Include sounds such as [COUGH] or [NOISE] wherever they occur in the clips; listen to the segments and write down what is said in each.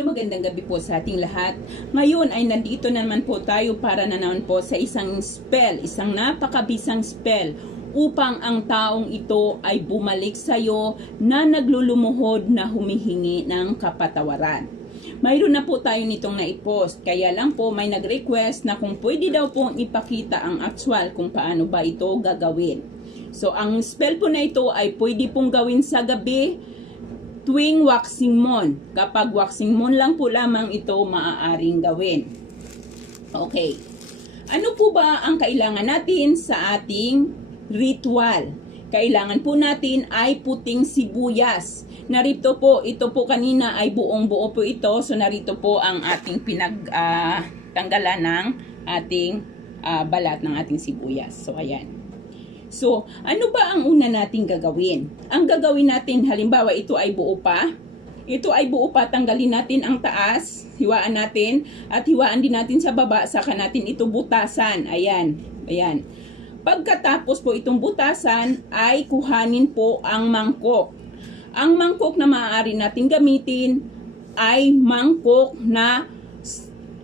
Hello, magandang gabi po sa ating lahat. Ngayon ay nandito naman po tayo para na naman po sa isang spell, isang napakabisang spell upang ang taong ito ay bumalik sa iyo na naglulumuhod na humihingi ng kapatawaran. Mayroon na po tayo nitong naipost, kaya lang po may nag-request na kung pwede daw pong ipakita ang actual kung paano ba ito gagawin. So, ang spell po na ito ay pwede pong gawin sa gabi, tuwing waxing moon. Kapag waxing moon lang po lamang ito maaaring gawin. Okay. Ano po ba ang kailangan natin sa ating ritual? Kailangan po natin ay puting sibuyas. Narito po, ito po kanina ay buong buo po ito. So narito po ang ating pinagtanggalan ng ating ah, balat ng ating sibuyas. So ayan. So, ano ba ang una nating gagawin? Ang gagawin natin, halimbawa ito ay buo pa. Ito ay buo pa, tanggalin natin ang taas, hiwaan natin, at hiwaan din natin sa baba, saka natin ito butasan. Ayan, ayan. Pagkatapos po itong butasan, ay kuhanin po ang mangkok. Ang mangkok na maaari natin gamitin ay mangkok na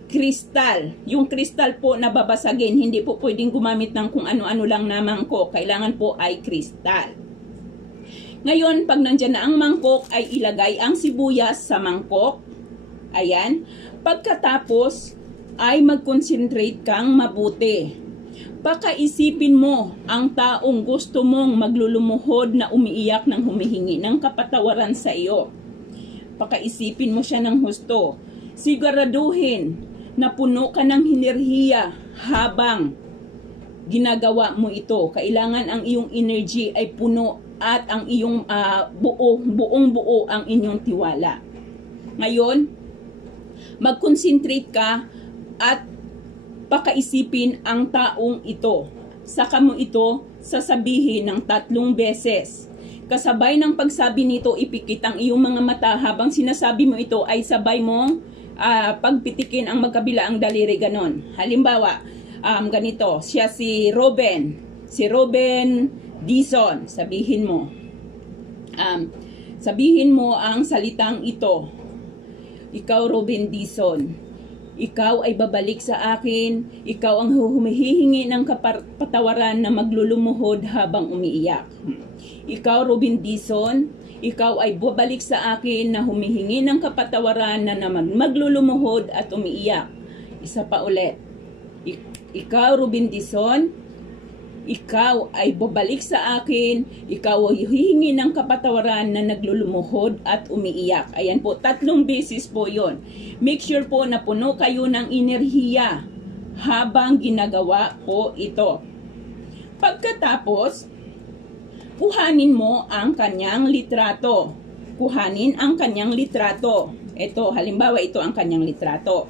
kristal. Yung kristal po na babasagin, hindi po pwedeng gumamit ng kung ano-ano lang na mangkok. Kailangan po ay kristal. Ngayon, pag nandyan na ang mangkok, ay ilagay ang sibuyas sa mangkok. Ayan. Pagkatapos, ay mag-concentrate kang mabuti. Pakaisipin mo ang taong gusto mong maglulumuhod na umiiyak ng humihingi ng kapatawaran sa iyo. Pakaisipin mo siya ng husto. Siguraduhin na puno ka ng hinerhiya habang ginagawa mo ito. Kailangan ang iyong energy ay puno at ang iyong ah, buo, buong buo ang inyong tiwala. Ngayon, mag-concentrate ka at pakaisipin ang taong ito. Saka mo ito sasabihin ng tatlong beses. Kasabay ng pagsabi nito, ipikit ang iyong mga mata habang sinasabi mo ito ay sabay mong ah, pagpitikin ang magkabila ang daliri ganon. Halimbawa, um, ganito, siya si Robin, si Robin Dison, sabihin mo. Um, sabihin mo ang salitang ito. Ikaw, Robin Dison, ikaw ay babalik sa akin, ikaw ang humihingi ng kapatawaran na maglulumuhod habang umiiyak. Ikaw, Robin Dison, ikaw ay babalik sa akin na humihingi ng kapatawaran na naman maglulumuhod at umiiyak. Isa pa ulit. Ik- ikaw, Robin Dison, ikaw ay babalik sa akin, ikaw ay hihingi ng kapatawaran na naglulumuhod at umiiyak. Ayan po, tatlong beses po yon. Make sure po na puno kayo ng enerhiya habang ginagawa po ito. Pagkatapos, kuhanin mo ang kanyang litrato. Kuhanin ang kanyang litrato. Ito, halimbawa ito ang kanyang litrato.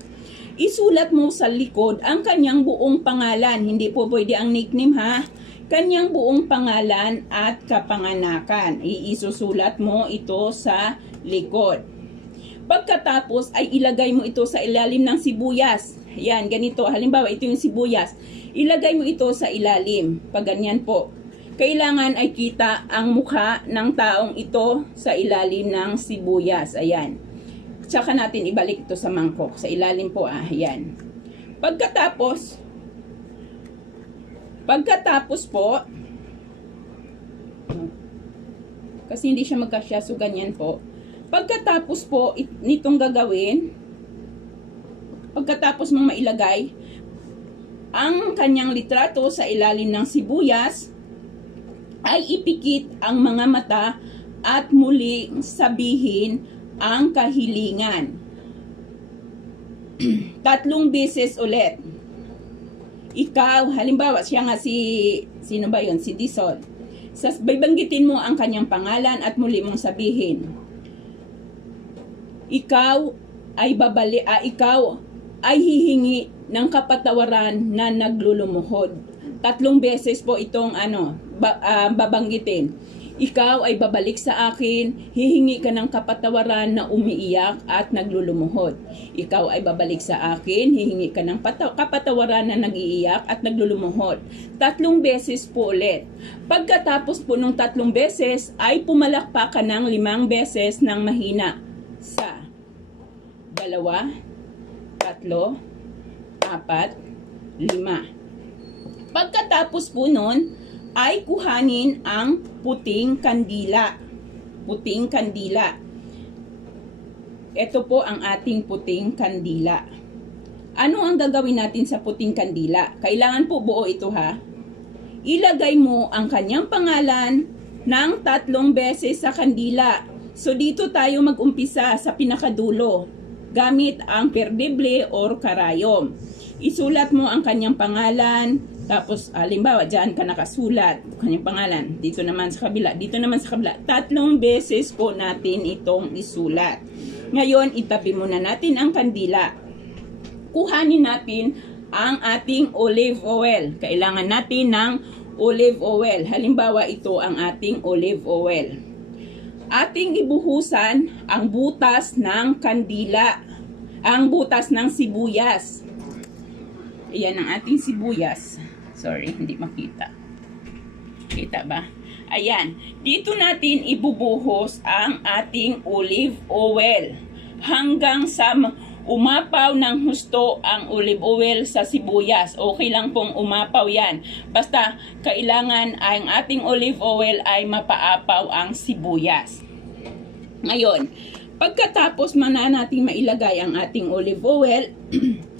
Isulat mo sa likod ang kanyang buong pangalan. Hindi po pwede ang nickname ha. Kanyang buong pangalan at kapanganakan. Iisusulat mo ito sa likod. Pagkatapos ay ilagay mo ito sa ilalim ng sibuyas. Yan, ganito. Halimbawa, ito yung sibuyas. Ilagay mo ito sa ilalim. Pag ganyan po. Kailangan ay kita ang mukha ng taong ito sa ilalim ng sibuyas. Ayan. Tsaka natin ibalik ito sa mangkok. Sa ilalim po, ah, yan. Pagkatapos, pagkatapos po, kasi hindi siya magkasya, so ganyan po. Pagkatapos po, it, nitong gagawin, pagkatapos mong mailagay, ang kanyang litrato sa ilalim ng sibuyas, ay ipikit ang mga mata at muli sabihin ang kahilingan. [CLEARS THROAT] Tatlong beses ulit. Ikaw, halimbawa, siya nga si, sino ba yon Si Dison. Sas, mo ang kanyang pangalan at muli mong sabihin. Ikaw ay babali, ah, ikaw ay hihingi ng kapatawaran na naglulumuhod. Tatlong beses po itong ano, ba, ah, babanggitin. Ikaw ay babalik sa akin, hihingi ka ng kapatawaran na umiiyak at naglulumuhod. Ikaw ay babalik sa akin, hihingi ka ng pata- kapatawaran na nagiiyak at naglulumuhod. Tatlong beses po ulit. Pagkatapos po ng tatlong beses, ay pumalakpak ka ng limang beses ng mahina. Sa dalawa, tatlo, apat, lima. Pagkatapos po nun, ay kuhanin ang puting kandila. Puting kandila. Ito po ang ating puting kandila. Ano ang gagawin natin sa puting kandila? Kailangan po buo ito ha. Ilagay mo ang kanyang pangalan ng tatlong beses sa kandila. So dito tayo mag-umpisa sa pinakadulo gamit ang perdible or karayom. Isulat mo ang kanyang pangalan, tapos halimbawa dyan ka nakasulat, kanyang pangalan, dito naman sa kabila, dito naman sa kabila. Tatlong beses po natin itong isulat. Ngayon, itabi muna natin ang kandila. Kuhanin natin ang ating olive oil. Kailangan natin ng olive oil. Halimbawa, ito ang ating olive oil. Ating ibuhusan ang butas ng kandila. Ang butas ng sibuyas. Ayan ang ating sibuyas. Sorry, hindi makita. Kita ba? Ayan. Dito natin ibubuhos ang ating olive oil hanggang sa umapaw ng husto ang olive oil sa sibuyas. Okay lang pong umapaw yan. Basta kailangan ang ating olive oil ay mapaapaw ang sibuyas. Ngayon, pagkatapos man na natin mailagay ang ating olive oil, [CLEARS THROAT]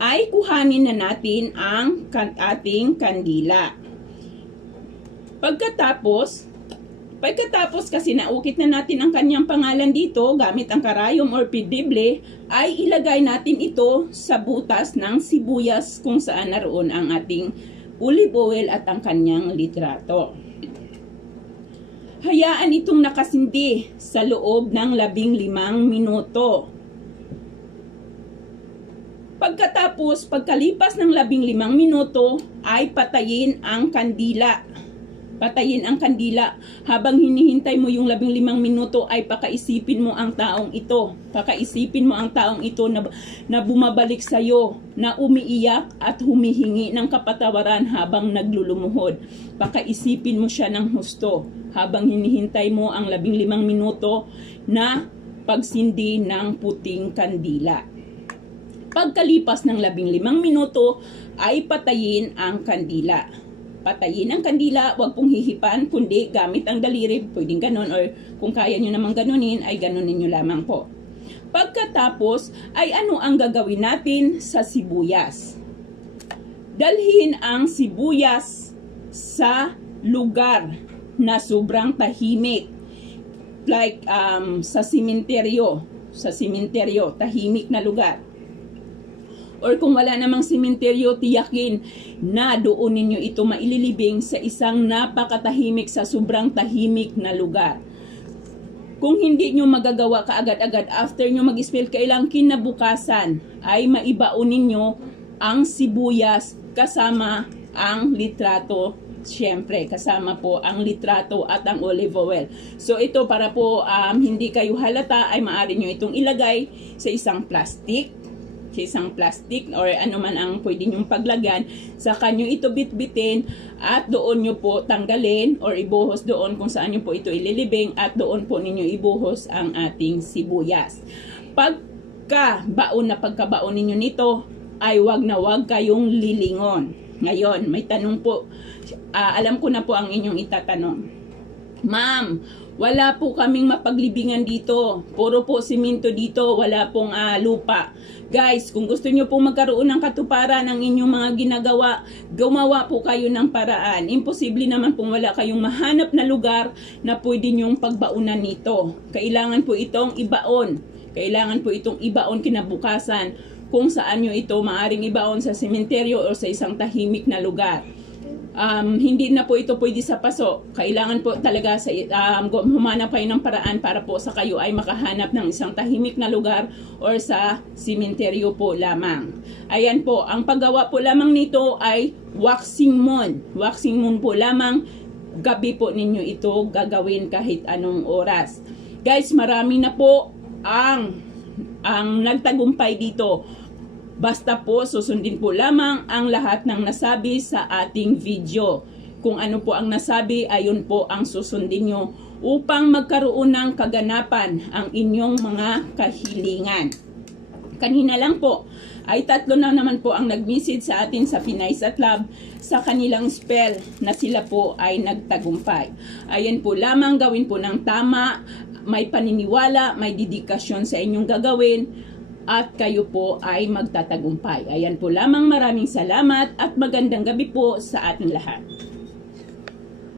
ay kuhanin na natin ang ating kandila. Pagkatapos, pagkatapos kasi naukit na natin ang kanyang pangalan dito gamit ang karayom or pidible, ay ilagay natin ito sa butas ng sibuyas kung saan naroon ang ating olive oil at ang kanyang litrato. Hayaan itong nakasindi sa loob ng labing limang minuto. Pagkatapos, pagkalipas ng labing limang minuto, ay patayin ang kandila patayin ang kandila. Habang hinihintay mo yung labing limang minuto ay pakaisipin mo ang taong ito. Pakaisipin mo ang taong ito na, na bumabalik sa iyo, na umiiyak at humihingi ng kapatawaran habang naglulumuhod. Pakaisipin mo siya ng husto habang hinihintay mo ang labing limang minuto na pagsindi ng puting kandila. Pagkalipas ng labing limang minuto ay patayin ang kandila patayin ang kandila, wag pong hihipan, kundi gamit ang daliri, pwedeng ganon, or kung kaya nyo namang ganunin, ay ganunin nyo lamang po. Pagkatapos, ay ano ang gagawin natin sa sibuyas? Dalhin ang sibuyas sa lugar na sobrang tahimik. Like um, sa simenteryo, sa simenteryo, tahimik na lugar or kung wala namang simenteryo, tiyakin na doon ninyo ito maililibing sa isang napakatahimik sa sobrang tahimik na lugar. Kung hindi nyo magagawa kaagad-agad after nyo mag-spell, kailang kinabukasan ay maibaon ninyo ang sibuyas kasama ang litrato Siyempre, kasama po ang litrato at ang olive oil. So ito para po um, hindi kayo halata ay maaari nyo itong ilagay sa isang plastic isang plastic or ano man ang pwede nyong paglagyan, sa kanyo ito bitbitin at doon nyo po tanggalin or ibuhos doon kung saan nyo po ito ililibing at doon po ninyo ibuhos ang ating sibuyas. Pagka baon na pagkabaon ninyo nito, ay wag na wag kayong lilingon. Ngayon, may tanong po, uh, alam ko na po ang inyong itatanong. Ma'am, wala po kaming mapaglibingan dito. Puro po simento dito, wala pong uh, lupa. Guys, kung gusto nyo po magkaroon ng katuparan ng inyong mga ginagawa, gumawa po kayo ng paraan. Imposible naman kung wala kayong mahanap na lugar na pwede nyong pagbaunan nito. Kailangan po itong ibaon. Kailangan po itong ibaon kinabukasan kung saan nyo ito maaring ibaon sa sementeryo o sa isang tahimik na lugar um, hindi na po ito pwede sa paso. Kailangan po talaga sa um, humanap kayo ng paraan para po sa kayo ay makahanap ng isang tahimik na lugar or sa simenteryo po lamang. Ayan po, ang paggawa po lamang nito ay waxing moon. Waxing moon po lamang, gabi po ninyo ito gagawin kahit anong oras. Guys, marami na po ang ang nagtagumpay dito Basta po susundin po lamang ang lahat ng nasabi sa ating video. Kung ano po ang nasabi, ayun po ang susundin nyo. upang magkaroon ng kaganapan ang inyong mga kahilingan. Kanina lang po ay tatlo na naman po ang nag-message sa atin sa Finais at Love sa kanilang spell na sila po ay nagtagumpay. Ayan po lamang gawin po ng tama, may paniniwala, may dedikasyon sa inyong gagawin at kayo po ay magtatagumpay. Ayan po lamang maraming salamat at magandang gabi po sa ating lahat.